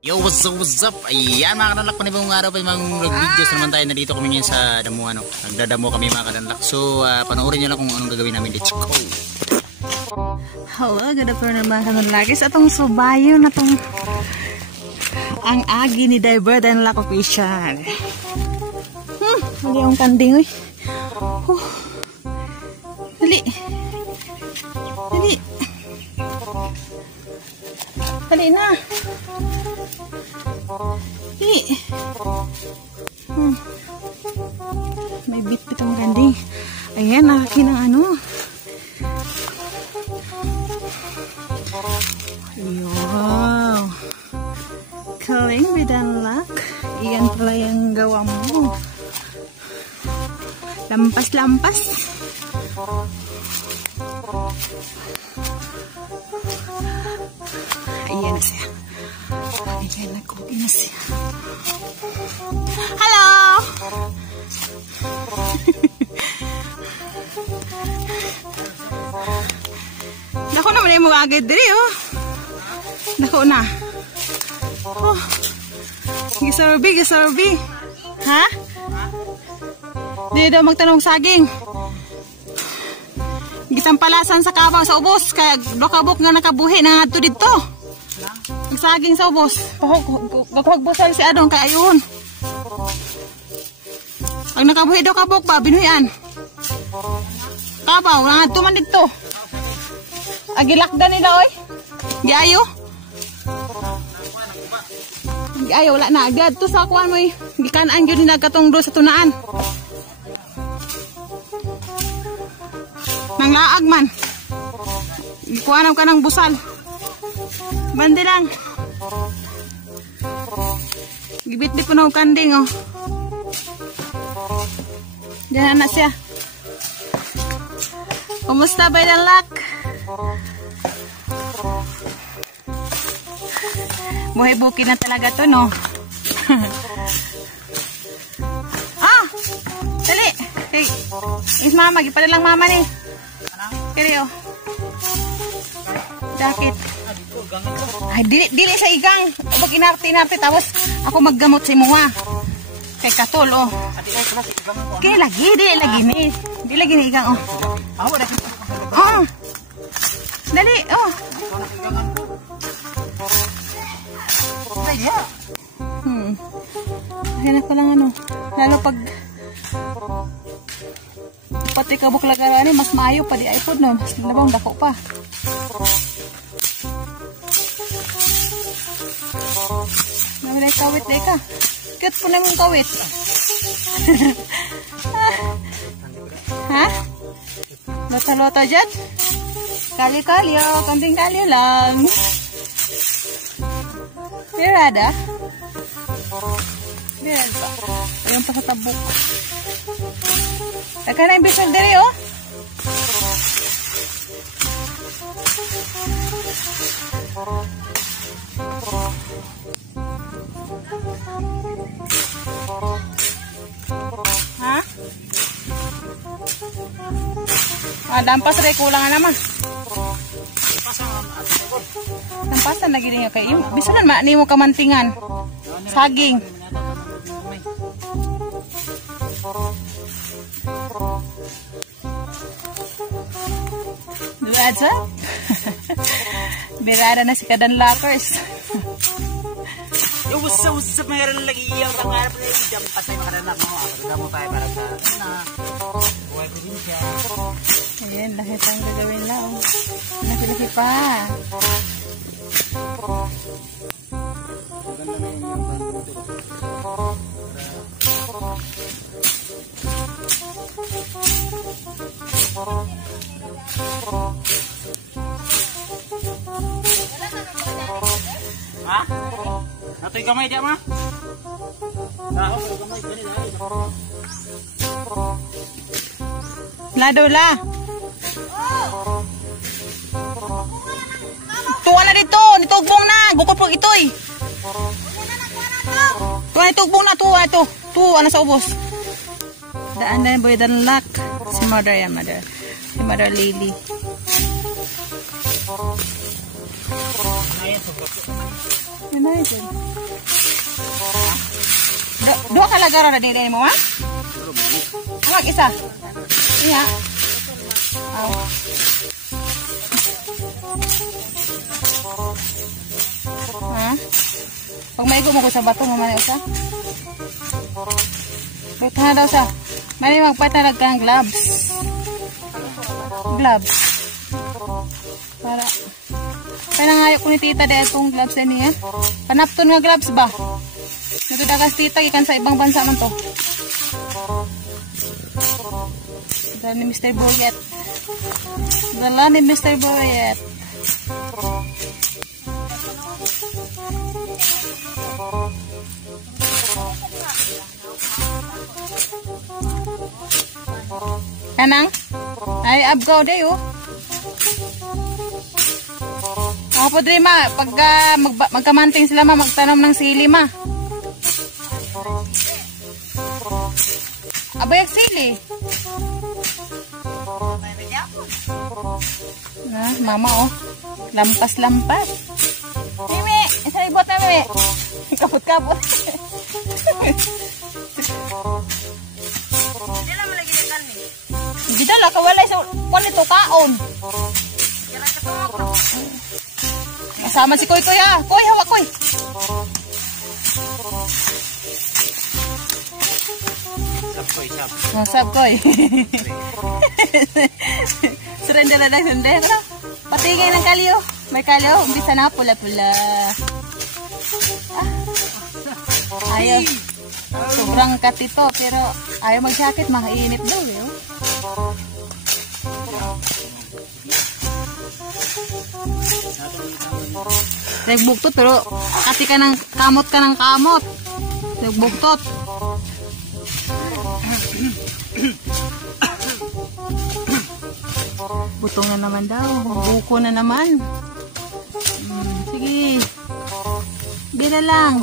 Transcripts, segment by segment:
Yo, what's up? Ayan mga kananlak, panibang araw pa yung mga nag-videos naman tayo. Nandito kami ngayon sa damo, nagdadamo kami mga kananlak. So, panoorin nyo lang kung anong gagawin namin. Let's go! Hello, good afternoon mga kananlakis. Atong subayo na tong ang agi ni Diver and Lack Official. Hindi yung kanding, uy. Dali. Dali. Dali na. Dali. May bit-bit ang kanding. Ayan, nakaki ng ano. Wow. Kaling with unlock. Iyan pala yung gawa mo. Lampas-lampas. Ayan na siya. Ayan, nag-uwi na siya. Hello! Dako naman yung mga agad diri, oh. Dako na. Oh. Gisorbi. Ha? Di daw magtanong saging. Gisampalasan sa kabaw sa ubos. Kaya dokabok nga nakabuhi na nga dito. Saging sa ubos. Pagbusan si Adong kaya ayun. Ang nakabuhi dokabok ba? Binuyan. Kabaw nga tuman dito. Agilakda nila oy. Giayo. Giayo wala na agad to sa kuan mo eh. Gikanaan gyud ni nagkatong do sa tunaan. Nanglaag man. Gikuanam ka ng busal. Bandi lang. Gibit-bit po na kanding oh. Diyan na siya. Kumusta ba yung luck? Buhay bukid na talaga to, no? Ah! Dali! Hey, is mama, gipadalang mama ni. Kiri, oh. Jacket. Ay, dili sa igang. Pag inarte-inarte, tapos ako maggamot sa imuha. Kay Katol, oh. Kaya lagi, dili lagi ni. Dili lagi ni igang, oh. Oh. Dali, oh. Hanap ko lang ano. Lalo pag pati kabuk lagara ni mas maayo pa di iPod no. Mas labang dako pa. Namin ay kawit day ka. Cute po na mong kawit. Ha? Lota-lota dyan? Kali-kali oh. Kanting-kali lang. Birada? Birada pa. Ayun pa sa tabuk. Nagka na yung bisog diri oh. Ha? Dampas rin kulang na naman. Dampasan lagi niya kay iyo. Bisa na ma nimo kamantingan. Saging. Duad sa? Birada na si Kadan Lockers. Yo, what's up? Mayroon lagi yung pangarap na i-dampas tayo mga kananlak. Damo tayo para sa buhay probinsya. Ayan, lahit ang gagawin na. Laki-laki pa. Maganda na yung bando dito. Ha? Natoy kamay dia ma? Dahon kamay kani dai. Lado la. Tuwa na dito, nitugbong na. Bukod po itoy. Tuwa nitugbong na, tuwa ito. Tuwa na sa ubos. Daan na boy dan luck. Si mother yan, mother. Si mother Lily. Ayan, Ano yun? Dua ka lagara na din mo, ha? Ang isa. Iya. Oh. Ha? Pag maigo mo ko sa bato, mamaya usa. Wait na daw sa. Mali magpatalag ka ng gloves. Gloves. Para. Kaya nangayo ko ni tita dahil itong gloves niya. Panapton nga gloves ba? Nagdagas tita, ikan sa ibang bansa man to. Dala ni Mr. Boyet. Dala ni Mr. Boyet. Kanang? Ay, abgaw dayo. Ako po diri ma, pagka magkamanting sila ma, magtanom ng sili ma. Abayag sili. Ah, mama oh. Lampas-lampas. Mimi, isa ibot na mimi. Kapot-kapot. Hindi lang malagi ni Kalmi. Hindi dala, kawalay sa kwan ito kaon. Kasama si Koy Koy ha. Koy, hawak Koy. Sab Koy. Surrender na lang, surrender. Patigay ng kalyo. May kalyo, umpisa na pula-pula. Ayaw. Sobrang katito, pero ayaw mag-jacket, makainit daw eh. Nagbuktot, pero kasi ka ng kamot Nagbuktot. Butong na naman daw. Buko na naman. Sige. Bila lang.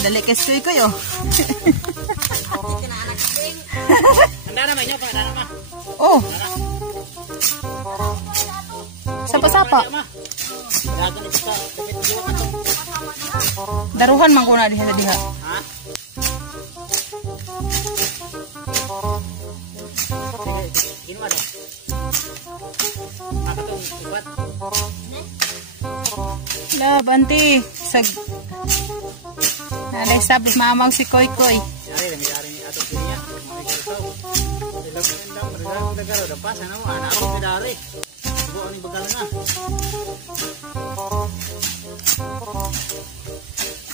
Dali kes ko yo. Handa naman nyo, handa naman. Oh. Sapa-sapa. Daruhan man ko na diha diha. Ha? Gino ada. Apa tuh buat? Labanti sag. Nalay sabit mamang si Koy Koy. Yari ni ato kirinya. May kita. Dilag endang bergaro negara udah pas ano anak aku pedare. Buat ni begal na.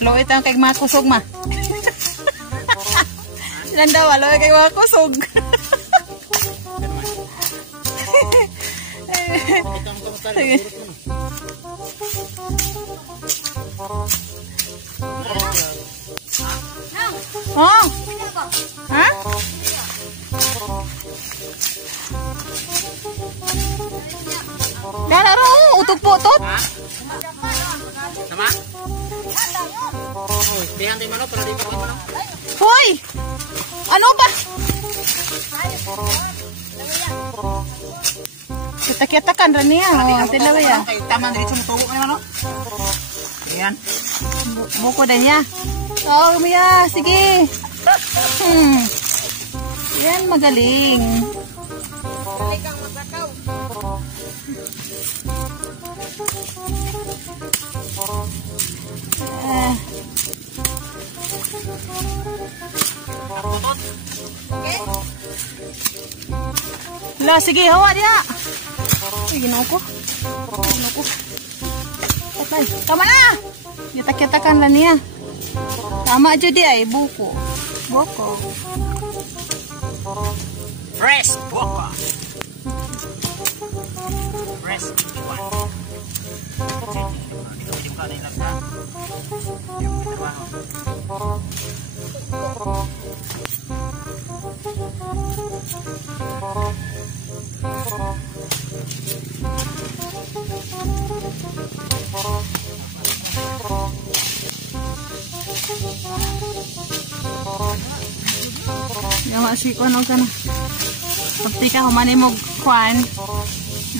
Loit ang kay makusog ma. Ilan daw aloy kay makusog. Oh. Ha? Dararo, utok po tot. Sama? Oh, dihan tayo manok, pero di pa manok. Hoy! Ano ba? Kita-kita kan rin niya. Oh, tilaw ya. Taman dito mutugo kayo manok. Ayan. Buko din niya. Oh, Mia, sige. Yan, magaling. Magaling magkakaw. Okay. La, sige, hawa dia. Ay, ginawa ko. Patay. Tama na! Kita-kitakan lang niya. Tama aja dia ay buko. Buko. Fresh buko. Fresh buko. Jadi buka na lang sa. Yung trabaho. Yawa si kono ka na. Pagti ka humani mo kwan,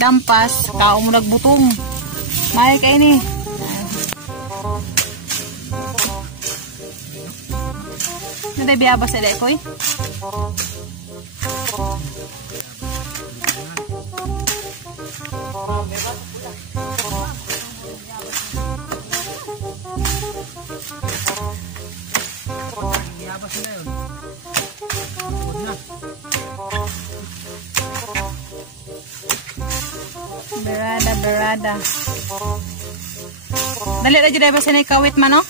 dampas, kao mo nagbutong. May kayo ni. Naday biyabas sa koy. Biyabas na yun. Huwag na. Berada. Dali ra jud ba sa kawit man no?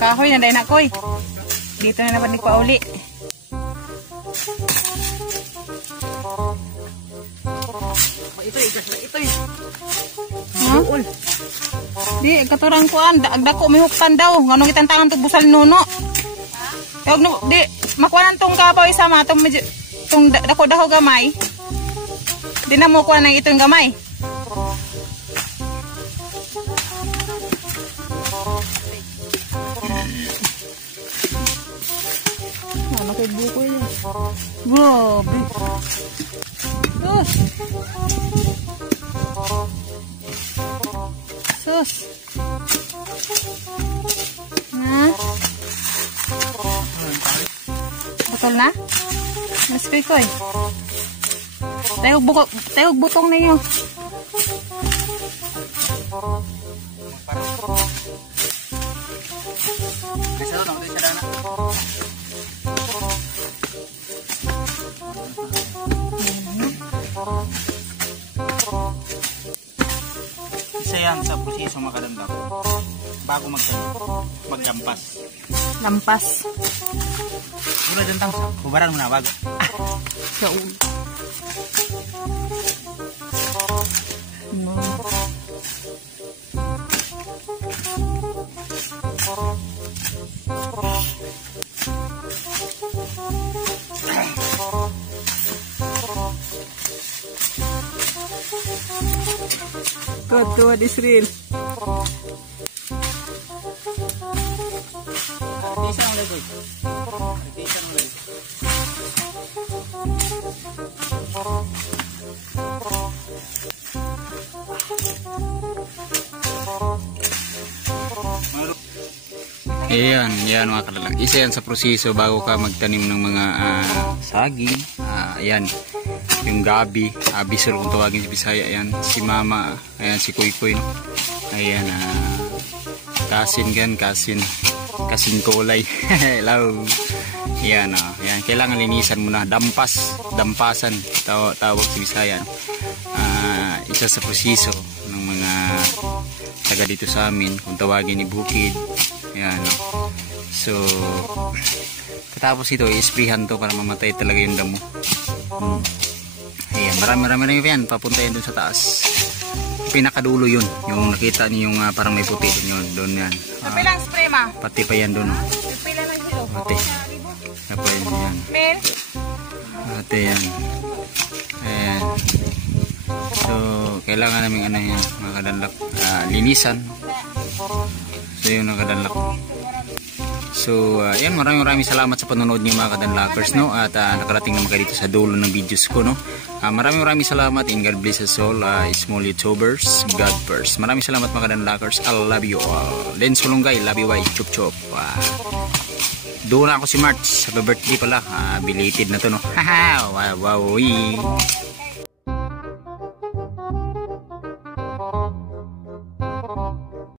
Kahoy na dahil na koy. Dito na naman di pa uli. Ito. Huh? Di, katurang kuan. Dako may huktan daw. Nganong itantangan to busal nuno. Tawag no, di, makuanan tong kabaw isama. Tong dako-dako gamay. Di na mo kuan ng itong gamay. Kay buko yan. Grabe. Sus. Na? Betul na? Mas koy. Tayog butong ninyo. Isa yan sa proseso makadamdam bago magkampas. Lampas. Mula dyan tang kubaran mo na bago. No. Tuwa di Sril. Artisa ng lagay. Artisa ng lagay. Yan mga kalalang. Isa yan sa proseso bago ka magtanim ng mga saging. Ayan. Yung gabi, bisol kung tawagin si Bisaya, ayan, si Mama, ayan, si Kuy-Kuy, ayan, kasin kulay, hello, ayan, ayan, kailangan linisan mo na, dampasan, tawag si Bisaya, isa sa proseso ng mga taga dito sa amin, kung tawagin ni Bukid, ayan, so, katapos ito, i-sprayhan to para mamatay talaga yung damo. Ayan, marami yan, papunta yan dun sa taas. Pinakadulo yun, yung nakita niyo yung parang may puti doon yan. Kapilang spray ma? Pati pa yan doon. Kapilang ng hilo? Pati. Kapag yan. Mel? Pati yan. Ayan. So, kailangan namin yan, mga kadanlak. Linisan. So, yun mga kadanlak. So, yan, maraming salamat sa panonood niyo mga kadanlakers, no? At nakarating naman kayo dito sa dulo ng videos ko, no? Maraming salamat, and God bless us all, small YouTubers, God first. Maraming salamat mga kadanlakers, I love you all. Len Sulunggay, love you, chup chup. Doon na ako si March, happy birthday pala, belated na to, no? Haha, wow.